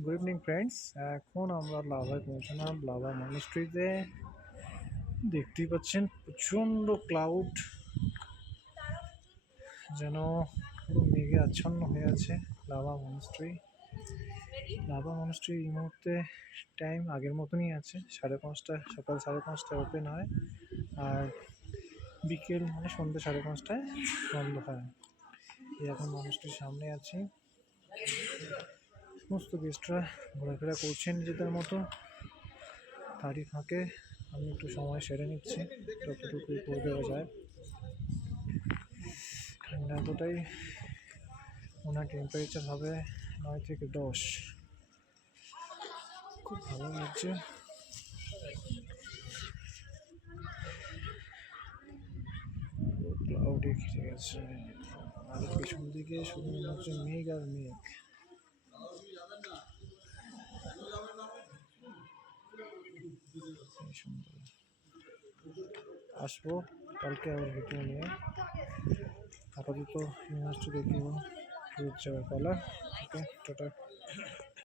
Good evening friends. এখন আমরা লাভায় পৌঁছলাম, লাভা মনিস্ট্রিতে। দেখতেই পাচ্ছেন প্রচণ্ড ক্লাউড, যেন পুরো মেঘে আচ্ছন্ন হয়ে আছে লাভা মনিস্ট্রি। লাভা মনিস্ট্রি এই মুহূর্তে টাইম আগের মতনই আছে, 5:30, সকাল 5:30টায় ওপেন হয় আর বিকেল মানে সন্ধ্যে 5:30টায় বন্ধ হয়। এই এখন মনিস্ট্রির সামনে আছি। সমস্ত গেস্টরা ঘোরাফেরা করছেন নিজেদের মতো, তারই ফাঁকে আমি একটু সময় সেরে নিচ্ছি যতটুকু করে দেওয়া যায়। ঠান্ডা এতটাই, ওনার টেম্পারেচার হবে 9 থেকে 10। খুব ভালো লাগছে। ক্লাউডে ঘিরে গেছে আর পেছন দিকে শুধু মনে হচ্ছে মেঘ আর মেঘ। সুন্দর। আসবো কালকে আবার ভিডিও নিয়ে। আপাতত ইউনিভার্সিটি দেখি ফিরে যাওয়ার পালা। ওকে, টাটা।